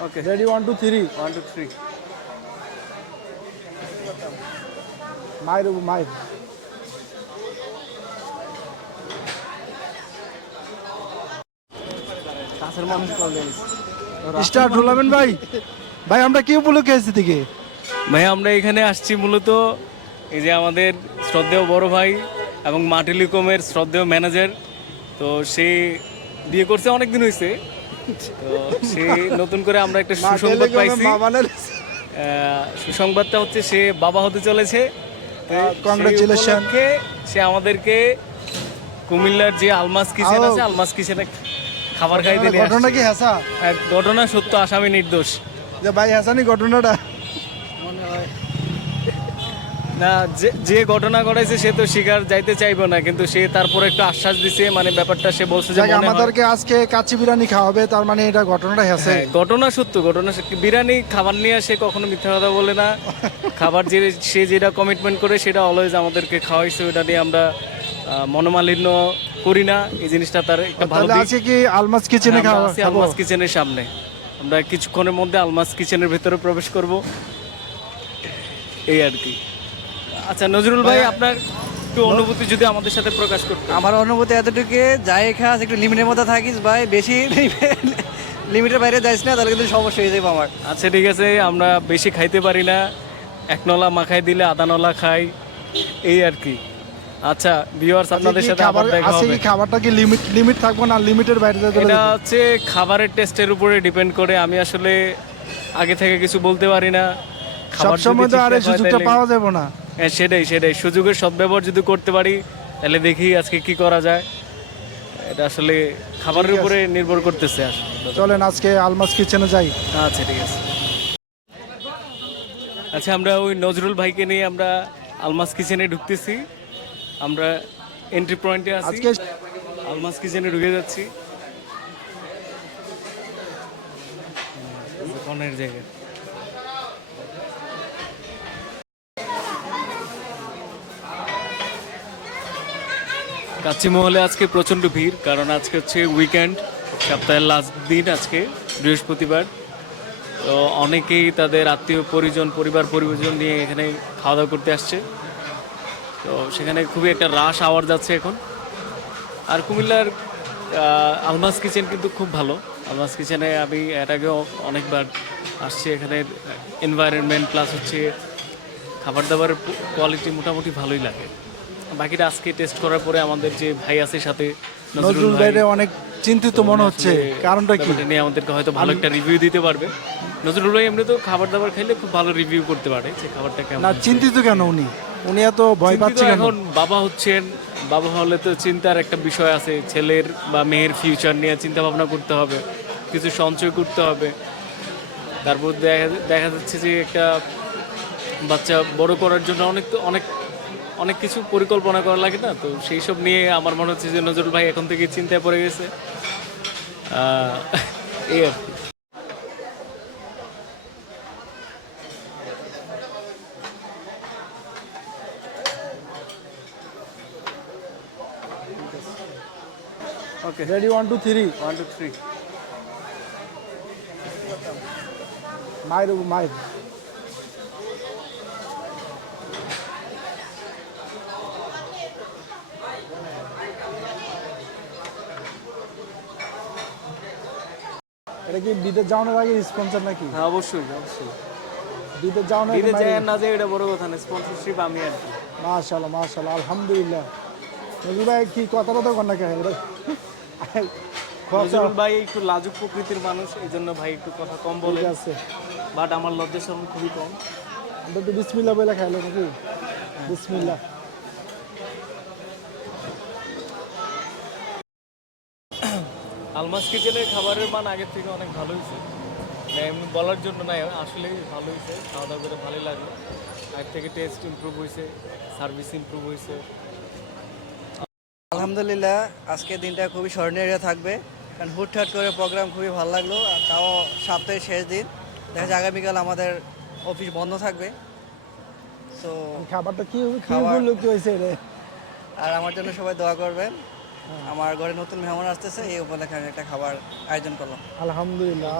Okay. Ready, 1, 2, 3. 1, 2, 3. মায়ের কাছের মানুষ কল দেন। স্টার্ট রুলামেন ভাই। ভাই আমরা কি উপলক্ষে এসেছি থেকে? ভাই আমরা এখানে আসছি মূলত এই যে আমাদের শ্রদ্ধেয় বড় ভাই এবং মাটিলিকমের শ্রদ্ধেয় ম্যানেজার, তো সে বিয়ে করছে অনেক দিন হয়েছে, তো সে নতুন করে আমরা একটা সুসংবাদ পাইছি। সুসংবাদটা হচ্ছে সে বাবা হতে চলেছে। কংগ্রাচুলেশন। সে আমাদেরকে কুমিল্লার যে আলমাস কিচেন আছে, আলমাস কিচেনে খাবার খাইতে নিয়ে আসছে। ঘটনা কি হাসা? ঘটনা সত্য, আসামি নির্দোষ। যে ভাই হাসানি ঘটনাটা না, যে ঘটনা ঘটাইছে সে তো স্বীকার যাইতে চাইবো না, কিন্তু সে তারপরে একটু আশ্বাস দিছে, মানে ব্যাপারটা সে বলছে যে আমাদেরকে আজকে কাচ্চি বিরিয়ানি খাওয়াবে, তার মানে এটা ঘটনাটা হাসে। ঘটনা সত্য, ঘটনা বিরিয়ানি খাবার নিয়ে সে কখনো মিথ্যা কথা বলে না। খাবার যে সে যেটা কমিটমেন্ট করে সেটা অলওয়েজ আমাদেরকে খাওয়াইছে, ওটা নিয়ে আমরা মনোমালিন্য করি না। এই জিনিসটা তার একটা ভালো দিক। আজকে কি আলমাস কিচেনে খাওয়া? আলমাস কিচেনের সামনে আমরা কিছুক্ষণের মধ্যে আলমাস কিচেনের ভেতরে প্রবেশ করব, এই আর কি। আচ্ছা নজরুল ভাই, আপনার একটু অনুভূতি যদি আমাদের সাথে প্রকাশ করতেন। আমার অনুভূতি এতটুকু, যাই খাস একটু লিমিটের মধ্যে থাকিস ভাই, বেশি লিমিটের বাইরে যাইস না, তাহলে কিন্তু সমস্যা হয়ে যাবে আমার। আচ্ছা ঠিক আছে, আমরা বেশি খাইতে পারি না, এক নলা মাখাই দিলে আধা নলা খাই, এই আর কি। আচ্ছা ভিউয়ার্স, আপনাদের সাথে আবার দেখা হবে। খাবারটা কি লিমিট থাকবে না লিমিটের বাইরে যেতে? এটা হচ্ছে খাবারের টেস্টের উপরে ডিপেন্ড করে, আমি আসলে আগে থেকে কিছু বলতে পারি না। সব সময় তো আর এই সুযোগটা পাওয়া যাবে না। হ্যাঁ সেটাই, সুযোগের সদ্ব্যবহার যদি করতে পারি তাহলে দেখি আজকে কি করা যায়। এটা আসলে খাবারের উপরে নির্ভর করতেছে। চলেন আজকে আলমাস কিচেনে যাই। আচ্ছা ঠিক আছে। আচ্ছা আমরা ওই নজরুল ভাইকে নিয়ে আমরা আলমাস কিচেনে ঢুকতেছি। আমরা এন্ট্রি পয়েন্টে আছি, আজকে আলমাস কিচেনে ঢুকে যাচ্ছি। কোনের জায়গা কাচ্চি মহলে আজকে প্রচণ্ড ভিড়, কারণ আজকে হচ্ছে উইকেন্ড, সপ্তাহের লাস্ট দিন আজকে বৃহস্পতিবার। তো অনেকেই তাদের আত্মীয় পরিজন পরিবার নিয়ে এখানে খাওয়া দাওয়া করতে আসছে। তো সেখানে খুবই একটা রাশ আওয়ার যাচ্ছে এখন। আর কুমিল্লার আলমাস কিচেন কিন্তু খুব ভালো। আলমাস কিচেনে আমি এর আগেও অনেকবার আসছি। এখানের এনভায়রনমেন্ট প্লাস হচ্ছে খাবার দাবারের কোয়ালিটি মোটামুটি ভালোই লাগে। বাকিটা আজকে টেস্ট করার পরে আমাদের যে ভাই আছে সাথে নজরুল ভাইরে অনেক চিন্তিত মনে হচ্ছে, কারণটা কি নিয়ে আমাদেরকে হয়তো ভালো একটা রিভিউ দিতে পারবে। নজরুল ভাই এমনি তো খাবার দাবার খাইলে খুব ভালো রিভিউ করতে পারে যে খাবারটা কেমন। না চিন্তিত কেন উনি এত ভয় পাচ্ছে কেন? এখন বাবা হচ্ছেন, বাবা হলে তো চিন্তার একটা বিষয় আছে, ছেলের বা মেয়ের ফিউচার নিয়ে চিন্তা ভাবনা করতে হবে, কিছু সঞ্চয় করতে হবে। তারপর দেখা যাচ্ছে যে একটা বাচ্চা বড় করার জন্য অনেক কিছু পরিকল্পনা করা লাগে না, তো সেই সব নিয়ে আমার মনে হচ্ছে যে নজরুল ভাই এখন থেকে চিন্তায় পড়ে গেছে, এই আর কি। Okay ready, 1, 2, 3. 1, 2, 3. মায়ের এটা কি বিদেশ যাওয়ানোর আগে স্পন্সর নাকি? হ্যাঁ অবশ্যই বিদেশ যাওয়ানোর বিদেশ যায় না, যে এটা বড় কথা না, স্পন্সরশিপ আমি আর কি। মাশাআল্লাহ আলহামদুলিল্লাহ। নজরুল ভাই কি কথা কর না কেন? নজরুল ভাই একটু লাজুক প্রকৃতির মানুষ, এই জন্য ভাই একটু কথা কম বলে আছে, বাট আমার লজ্জা শরম খুবই কম। আমরা তো বিসমিল্লাহ বলে খাইলো নাকি? বিসমিল্লাহ। আলমাস কিচেনের খাবারের মান আগের থেকে অনেক ভালো হয়েছে, এমনি বলার জন্য না, আসলেই ভালো হয়েছে। খাওয়া দাওয়া করে ভালোই লাগলো, আগের থেকে টেস্ট ইমপ্রুভ হয়েছে, সার্ভিস ইমপ্রুভ হয়েছে। আলহামদুলিল্লাহ আজকের দিনটা খুবই স্মরণীয় থাকবে, কারণ হুটহাট করে প্রোগ্রাম খুবই ভালো লাগলো। আর তাও সপ্তাহের শেষ দিন, দেখা যায় আগামীকাল আমাদের অফিস বন্ধ থাকবে। তো খাবারটা কি হয়েছে রে? আর আমার জন্য সবাই দোয়া করবেন। আমার ঘরে নতুন মেহমান আসতেছে, এই উপলক্ষে আমি একটা খাবার আয়োজন করলাম। আলহামদুলিল্লাহ।